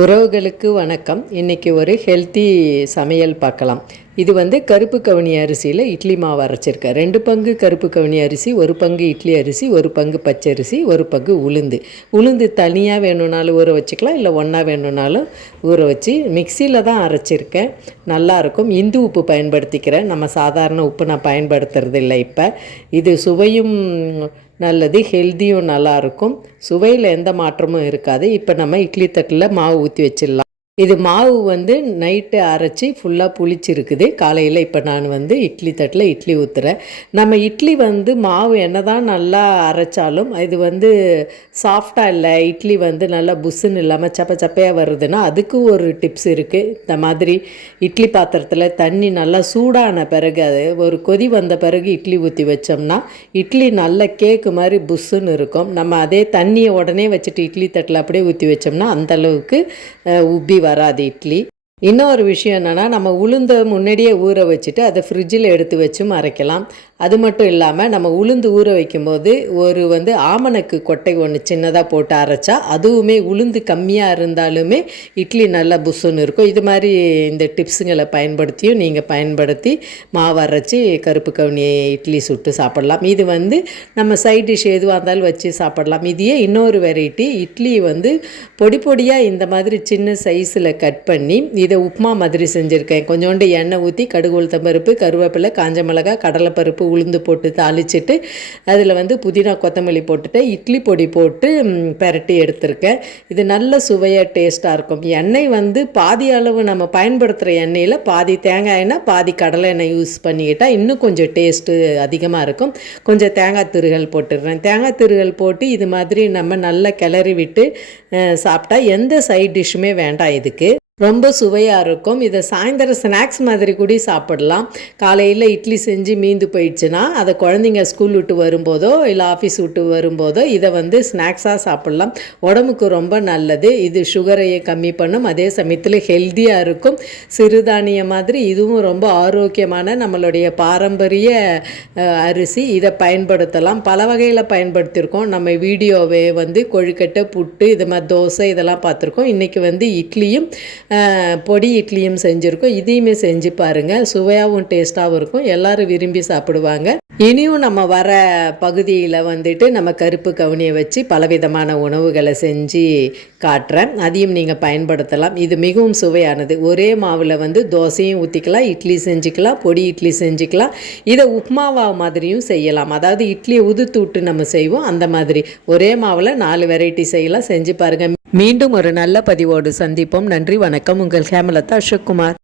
உறவுகளுக்கு வணக்கம். இன்றைக்கி ஒரு ஹெல்த்தி சமையல் பார்க்கலாம். இது வந்து கருப்பு கவுனி அரிசியில் இட்லி மாவு அரைச்சிருக்கேன் ரெண்டு பங்கு கருப்பு கவுனி அரிசி ஒரு பங்கு இட்லி அரிசி ஒரு பங்கு பச்சரிசி ஒரு பங்கு உளுந்து. உளுந்து தனியாக வேணும்னாலும் ஊற வச்சுக்கலாம் இல்லை ஒன்றா வேணும்னாலும் ஊற வச்சு மிக்சியில் தான் அரைச்சிருக்கேன். நல்லாயிருக்கும் இந்து உப்பு பயன்படுத்திக்கிறேன். நம்ம சாதாரண உப்பு நான் பயன்படுத்துறது இல்லை இப்போ. இது சுவையும் நல்லது ஹெல்த்தியும் நல்லாயிருக்கும் சுவையில் எந்த மாற்றமும் இருக்காது. இப்போ நம்ம இட்லி தட்டில் மாவு ஊற்றி வச்சிடலாம். இது மாவு வந்து நைட்டு அரைச்சி ஃபுல்லாக புளிச்சிருக்குது. காலையில் இப்போ நான் வந்து இட்லி தட்டில் இட்லி ஊற்றுறேன் நம்ம இட்லி வந்து மாவு என்ன தான் நல்லா அரைச்சாலும் இது வந்து சாஃப்டாக இல்லை. இட்லி வந்து நல்லா புஸ்ஸுன்னு இல்லாமல் சப்ப சப்பையாக வருதுன்னா அதுக்கு ஒரு டிப்ஸ் இருக்குது இந்த மாதிரி இட்லி பாத்திரத்தில் தண்ணி நல்லா சூடான பிறகு அது ஒரு கொதி வந்த பிறகு இட்லி ஊற்றி வச்சோம்னா இட்லி நல்ல கேக்கு மாதிரி புஸ்ஸுன்னு இருக்கும். நம்ம அதே தண்ணியை உடனே வச்சுட்டு இட்லி தட்டில் அப்படியே ஊற்றி வச்சோம்னா அந்தளவுக்கு உப்பி வர உப்பி வராது இட்லி இன்னொரு விஷயம் என்னென்னா நம்ம உளுந்தை முன்னாடியே ஊற வச்சுட்டு அதை ஃப்ரிட்ஜில் எடுத்து வச்சும் அரைக்கலாம் அது மட்டும் இல்லாமல் நம்ம உளுந்து ஊற வைக்கும்போது ஒரு வந்து ஆமணக்கு கொட்டை ஒன்று சின்னதாக போட்டு அரைச்சா அதுவுமே உளுந்து கம்மியாக இருந்தாலுமே இட்லி நல்லா புஷ்ஷுன்னு இருக்கும். இது மாதிரி இந்த டிப்ஸுங்களை பயன்படுத்தியும் நீங்கள் பயன்படுத்தி மாவு அரைச்சி கருப்பு கவுனி இட்லி சுட்டு சாப்பிடலாம். இது வந்து நம்ம சைட் டிஷ் எதுவாக இருந்தாலும் வச்சு சாப்பிடலாம். இதையே இன்னொரு வெரைட்டி இட்லி வந்து பொடி பொடியாக இந்த மாதிரி சின்ன சைஸில் கட் பண்ணி இதை உப்புமா மாதிரி செஞ்சுருக்கேன். கொஞ்சோண்டு எண்ணெய் ஊற்றி கடுகு உளுத்தம் பருப்பு கருவேப்பிலை காஞ்ச மிளகாய் கடலைப்பருப்பு உளுந்து போட்டு தாளிச்சிட்டு அதில் வந்து புதினா கொத்தமல்லி போட்டுட்டு இட்லி பொடி போட்டு ம், பெரட்டி எடுத்திருக்கேன். இது நல்ல சுவையாக டேஸ்ட்டாக இருக்கும். எண்ணெய் வந்து பாதி அளவு நம்ம பயன்படுத்துகிற எண்ணெயில் பாதி தேங்காய் எண்ணெய் பாதி கடலை எண்ணெய் யூஸ் பண்ணிக்கிட்டால் இன்னும் கொஞ்சம் டேஸ்ட்டு அதிகமாக இருக்கும். கொஞ்சம் தேங்காய் திருகல் போட்டுடுறேன். தேங்காய் திருகல் போட்டு இது மாதிரி நம்ம நல்லா கிளறி விட்டு சாப்பிட்டா எந்த சைட் டிஷ்ஷுமே வேண்டாம் இதுக்கு. ரொம்ப சுவையாக இருக்கும். இதை சாயந்தரம் ஸ்நாக்ஸ் மாதிரி கூட சாப்பிடலாம். காலையில் இட்லி செஞ்சு மீந்து போயிடுச்சுன்னா அதை குழந்தைங்க ஸ்கூல் விட்டு வரும்போதோ இல்லை ஆஃபீஸ் விட்டு வரும்போதோ இதை வந்து ஸ்நாக்ஸாக சாப்பிடலாம். உடம்புக்கு ரொம்ப நல்லது. இது சுகரையை கம்மி பண்ணும். அதே சமயத்தில் ஹெல்த்தியாக இருக்கும். சிறுதானிய மாதிரி இதுவும் ரொம்ப ஆரோக்கியமான நம்மளுடைய பாரம்பரிய அரிசி. இதை பயன்படுத்தலாம். பல வகையில் பயன்படுத்தியிருக்கோம் நம்ம வீடியோவை வந்து கொழுக்கட்டை புட்டு இது மாதிரி தோசை இதெல்லாம் பார்த்துருக்கோம். இன்றைக்கி வந்து இட்லியும் பொடி இட்லியும் செஞ்சுருக்கோம். இதையுமே செஞ்சு பாருங்கள் சுவையாகவும் டேஸ்ட்டாகவும் இருக்கும். எல்லாரும் விரும்பி சாப்பிடுவாங்க. இனியும் நம்ம வர பகுதியில் வந்துட்டு நம்ம கருப்பு கவுனியை வச்சு பலவிதமான உணவுகளை செஞ்சு காட்டுறேன். அதையும் நீங்கள் பயன்படுத்தலாம். இது மிகவும் சுவையானது. ஒரே மாவில் வந்து தோசையும் ஊற்றிக்கலாம் இட்லி செஞ்சுக்கலாம் பொடி இட்லி செஞ்சுக்கலாம். இதை உப்மாவா மாதிரியும் செய்யலாம். அதாவது இட்லியை உதுத்து விட்டு நம்ம செய்வோம். அந்த மாதிரி. ஒரே மாவில் நாலு வெரைட்டி செய்யலாம். செஞ்சு பாருங்கள் மீண்டும் ஒரு நல்ல பதிவோடு சந்திப்போம். நன்றி வணக்கம். உங்கள் ஹேமலதா அசோக்குமார்.